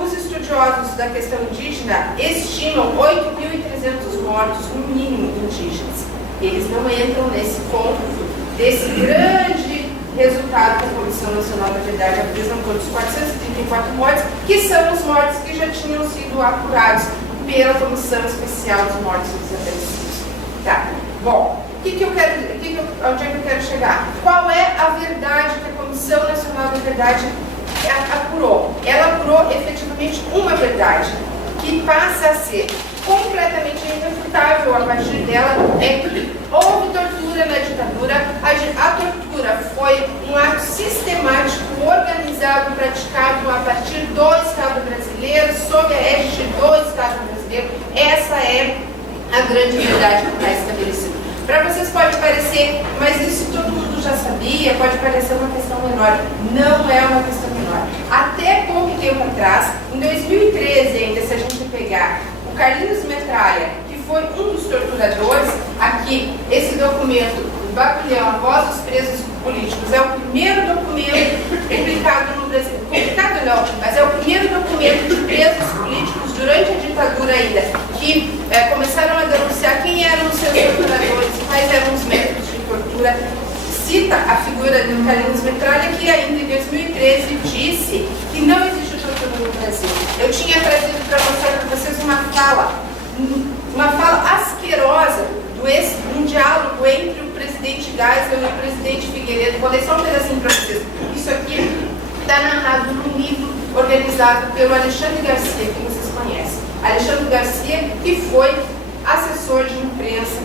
Os estudiosos da questão indígena estimam 8.300 mortos, no mínimo, indígenas. Eles não entram nesse ponto desse grande resultado da Comissão Nacional da Verdade, apresentou dos 434 mortes, que são os mortos que já tinham sido apurados pela Comissão Especial dos Mortos e Desaparecidos. Tá. Bom, onde é que eu quero chegar? Qual é a verdade que a Comissão Nacional da Verdade apurou? Ela apurou efetivamente uma verdade, que passa a ser completamente irrefutável a partir dela, é que houve tortura na ditadura. A tortura foi um ato sistemático, organizado, praticado a partir do Estado brasileiro, sob a égide do Estado brasileiro. Essa é a grande verdade que está estabelecida. Para vocês pode parecer, mas isso todo mundo já sabia, pode parecer uma questão menor. Não é uma questão menor. Até pouco tempo atrás, em 2013 ainda, se a gente pegar o Carlinhos Metralha, que foi um dos torturadores, aqui, esse documento, o Babilhão, a voz dos presos políticos, é o primeiro documento publicado no Brasil. Publicado não, mas é o primeiro documento de presos políticos durante a ditadura ainda, que começaram a denunciar quem eram os seus torturadores, quais eram os métodos de tortura. Cita a figura do Carlinhos Metralha, que ainda em 2013 disse que não existe tortura no Brasil. Eu tinha trazido para mostrar para vocês uma fala asquerosa um diálogo entre o presidente Geisel e o presidente Figueiredo. Vou ler só um pedacinho para vocês. Isso aqui está narrado num livro organizado pelo Alexandre Garcia, que vocês conhecem. Alexandre Garcia, que foi assessor de imprensa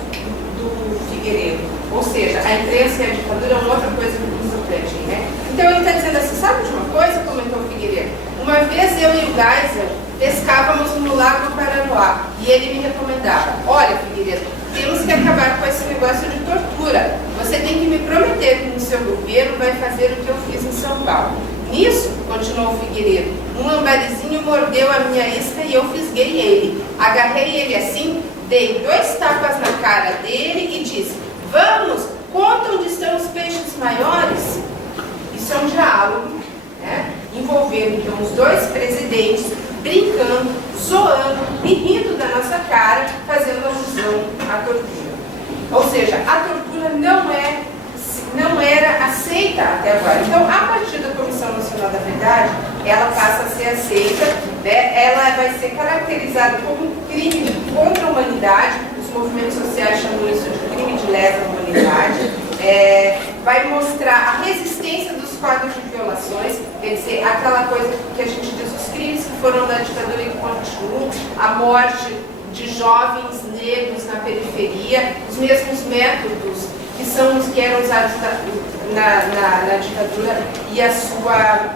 do Figueiredo. Ou seja, a imprensa e a ditadura é uma outra coisa muito importante, né? Então ele está dizendo assim, sabe de uma coisa, comentou o Figueiredo? Uma vez eu e o Geisel pescávamos no Lago Paranoá e ele me recomendava: olha, Figueiredo, temos que acabar com esse negócio de tortura. Você tem que me prometer que no seu governo vai fazer o que eu fiz em São Paulo. Nisso, continuou o Figueiredo, um lambarizinho mordeu a minha isca e eu fisguei ele. Agarrei ele assim, dei 2 tapas na cara dele e disse: vamos, conta onde estão os peixes maiores. Isso é um diálogo, né, envolvendo então os 2 presidentes brincando, zoando e rindo da nossa cara, fazendo alusão à tortura. Ou seja, a tortura não era aceita até agora. Então, a partir da Comissão Nacional da Verdade, ela passa a ser aceita, né? Ela vai ser caracterizada como um crime contra a humanidade. Os movimentos sociais chamam isso de crime de lesa humanidade. Vai mostrar a resistência dos quadros de violações, quer dizer, aquela coisa que a gente diz, os crimes que foram na ditadura e que continuam, a morte de jovens negros na periferia, os mesmos métodos que são os que eram usados na ditadura e a sua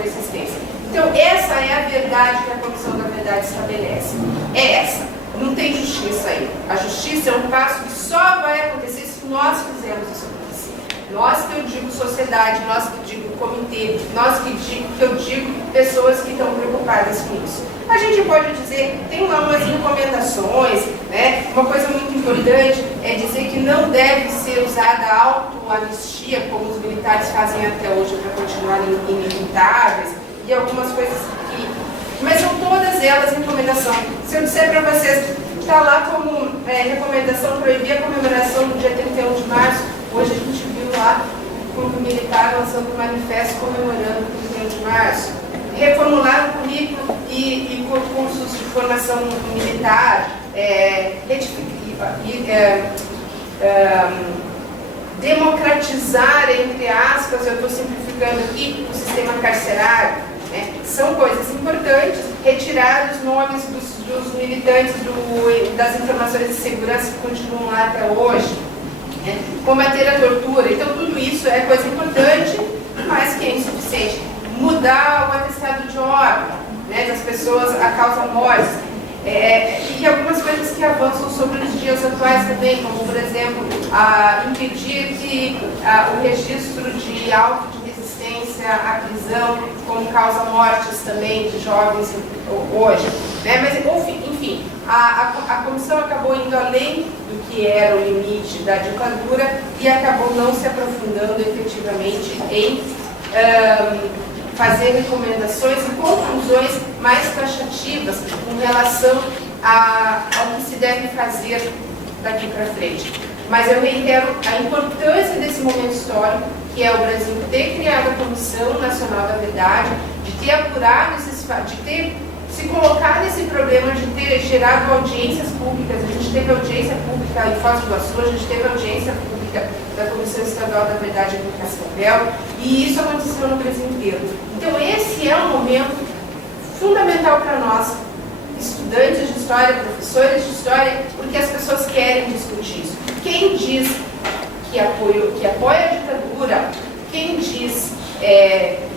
persistência. Então, essa é a verdade que a Comissão da Verdade estabelece. É essa. Não tem justiça aí. A justiça é um passo que só vai acontecer se nós fizermos isso acontecer. Nós, que eu digo sociedade, nós que digo comitê, nós que eu digo pessoas que estão preocupadas com isso. A gente pode dizer, tem lá umas recomendações, né? Uma coisa muito importante é dizer que não deve ser usada a autoanistia, como os militares fazem até hoje para continuarem inimputáveis, e algumas coisas que mas são todas elas recomendação. Se eu disser para vocês, está lá como recomendação proibir a comemoração do dia 31 de março, hoje a gente viu lá o Clube Militar lançando um manifesto comemorando o 31 de março. Reformular o currículo e cursos de formação militar, democratizar, entre aspas, eu estou simplificando aqui, o sistema carcerário, né? São coisas importantes. Retirar os nomes dos militantes das informações de segurança que continuam lá até hoje, né? Combater a tortura. Então tudo isso é coisa importante, mas que é insuficiente. Mudar o atestado de óbito, né, das pessoas a causa morte. E algumas coisas que avançam sobre os dias atuais também, como, por exemplo, impedir que o registro de auto de resistência à prisão como causa mortes também de jovens hoje. Né? Mas, enfim, a comissão acabou indo além do que era o limite da ditadura e acabou não se aprofundando efetivamente em fazer recomendações e conclusões mais taxativas com relação ao que se deve fazer daqui para frente. Mas eu reitero a importância desse momento histórico, que é o Brasil ter criado a Comissão Nacional da Verdade, de ter apurado esses fatos, de ter se colocado nesse problema de ter gerado audiências públicas. A gente teve audiência pública em Foz do Iguaçu, a gente teve audiência pública da Comissão Estadual da Verdade aqui em Cascavel, e isso aconteceu no Brasil inteiro. Então esse é um momento fundamental para nós, estudantes de história, professores de história, porque as pessoas querem discutir isso. Quem diz que apoia a ditadura, quem diz...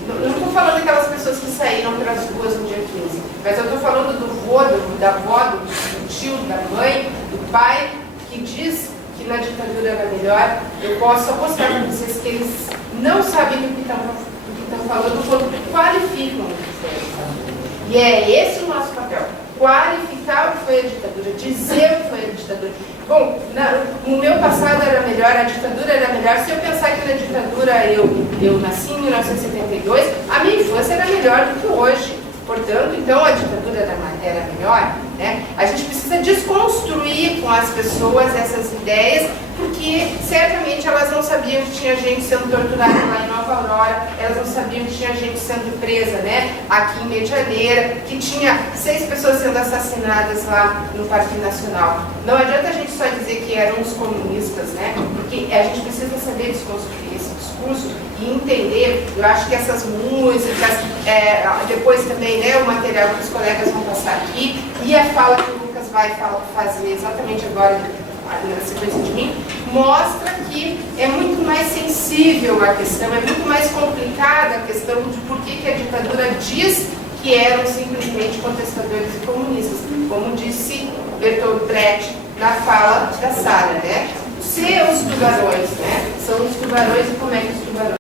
não estou falando daquelas pessoas que saíram pelas ruas no dia 15, mas eu estou falando do vô, da avó, do tio, da mãe, do pai, que diz que na ditadura era melhor. Eu posso apostar para vocês que eles não sabem do que estão falando quando qualificam o que foi. E é esse o nosso papel, qualificar o que foi a ditadura, dizer o que foi a ditadura. Bom, no meu passado era melhor, a ditadura era melhor. Se eu pensar que na ditadura eu nasci em 1972, a minha infância era melhor do que hoje. Portanto, então a ditadura era melhor, né? A gente precisa desconstruir com as pessoas essas ideias, porque certamente elas não sabiam que tinha gente sendo torturada lá em Nova Aurora, elas não sabiam que tinha gente sendo presa, né, aqui em Medianeira, que tinha 6 pessoas sendo assassinadas lá no Parque Nacional. Não adianta a gente só dizer que eram os comunistas, né, porque a gente precisa saber desconstruir esse discurso e entender. Eu acho que essas músicas, depois também, né, o material que os colegas vão passar aqui, e a fala que o Lucas vai fazer exatamente agora, na sequência de mim, mostra que é muito mais sensível a questão, é muito mais complicada a questão de por que a ditadura diz que eram simplesmente contestadores e comunistas, como disse Bertolt Brecht na fala da Sara, né? Seus tubarões, né? São os tubarões, e como é que os tubarões